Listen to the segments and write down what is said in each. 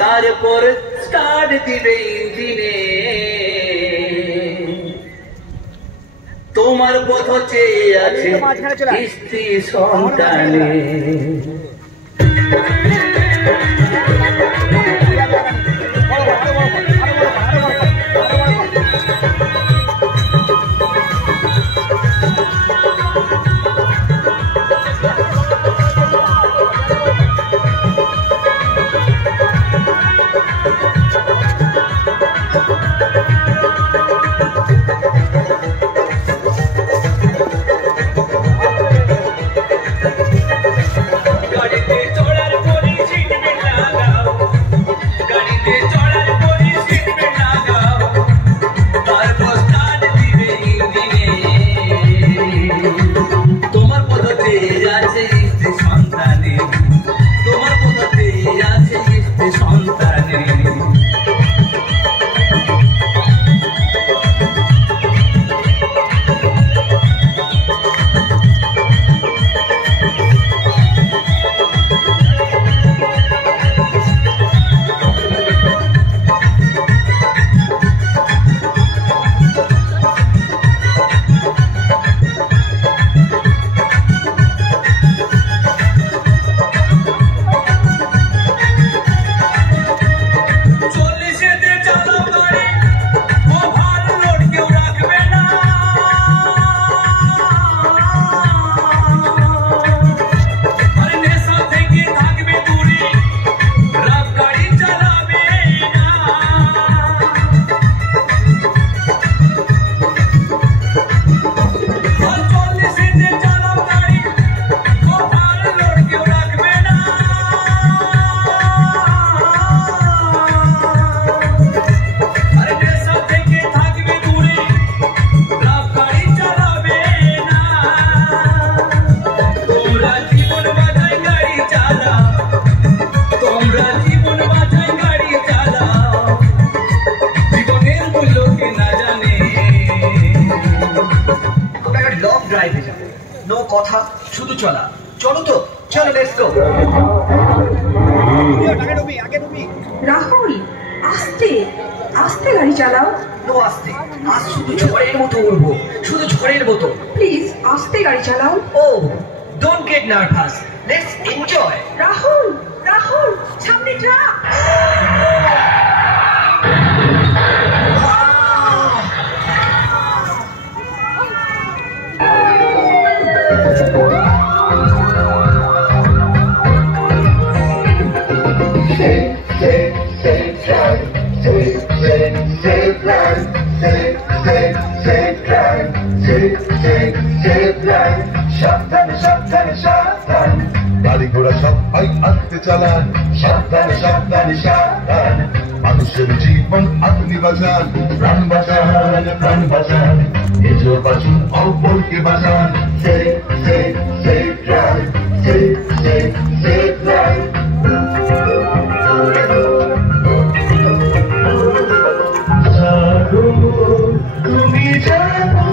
তারপর স্টার্ট দিবে ইঞ্জিনে তোমার পথ চেয়ে আছে স্ত্রী সন্তানে। নো কথা শুধু চলা। চলো তো, চলো লেটস গো। রাহুল আস্তে আস্তে গাড়ি চালাও। নো আস্তে, আজ শুধু ঝড়ের মতো উড়বো, শুধু ঝড়ের মতো। প্লিজ আস্তে গাড়ি চালাও। ও don't get nervous, let's enjoy. Rahul Rahul সামনে ট্রাক। সাবধানে সাবধানে সাবধান, গাড়ি ঘোড়া সবাই আস্তে চালান। সাবধানে সাবধানে সাবধান, মানুষের জীবন আপনি বাঁচান। প্রাণ বাঁচান, প্রাণ বাঁচান, নিজ বাঁচুন অপরকে বাঁচান। Safe safe safe drive, safe safe safe drive. তুমি জানো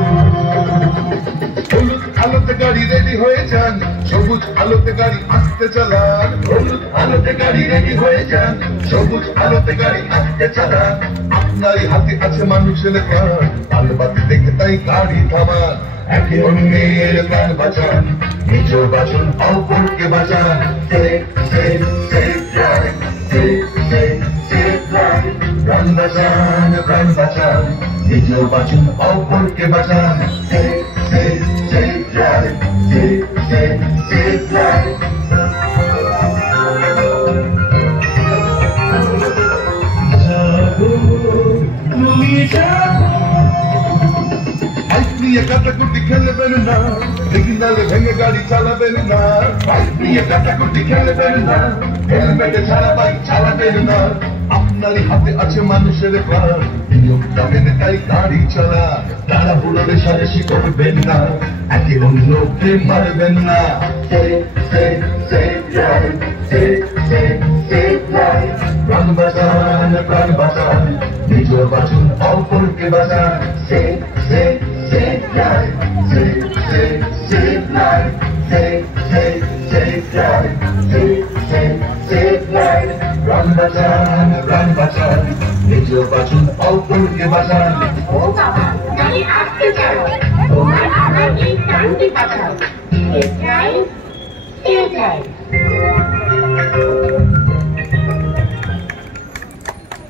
হলুদ আলোতে গাড়ি রেডি হয়ে যান, সবুজ আলোতে গাড়ি আস্তে চালান। হলুদ আলোতে গাড়ি রেডি হয়ে যান, সবুজ আলোতে গাড়ি আস্তে চালান। আপনারই হাতে আছে মানুষের প্রাণ, আলো বাতি দেখে তাই গাড়ি থামান। একে অন্যের প্রাণ বাঁচান, নিজ বাঁচুন অপরকে বাঁচান। Safe safe safe drive, safe safe safe drive. প্রাণ বাঁচান, প্রাণ বাঁচান, নিজ বাঁচুন অপরকে বাঁচান। Safe safe safe drive, safe safe safe drive. তুমি যাবো বাইক নিয়ে কাটাকুটি খেলবেন না, সিগনালে ভেঙে গাড়ি চালাবেন না। বাইক নিয়ে কাটাকুটি খেলবেন না, হেলমেটে ছাড়া বাইক চালাবেন না। আপনারই হাতে আছে মানুষের প্রাণ, নিয়মটা মেনে তাই গাড়ি চালা। তাড়াহুড়ো রেষারেষি করবেন না, একে অন্যকে মারবেন না। Safe safe safe drive, safe safe safe drive. প্রাণ বাঁচান, প্রাণ বাঁচান, নিজ বাঁচুন অপরকে বাঁচান। Safe safe safe drive, safe safe safe drive, safe safe safe drive, safe safe safe drive. প্রাণ বাঁচান নিজেও বাঁচুন অপরকে বাঁচান ও বাবা গাড়ি আসতে চাও তোমার আমার এই প্রাণটি বাঁচাও এটাই এটাই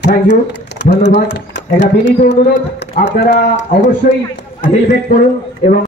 থ্যাংক ইউ, ধন্যবাদ। এটা বিনীত অনুরোধ, আপনারা অবশ্যই হেলমেট পরুন এবং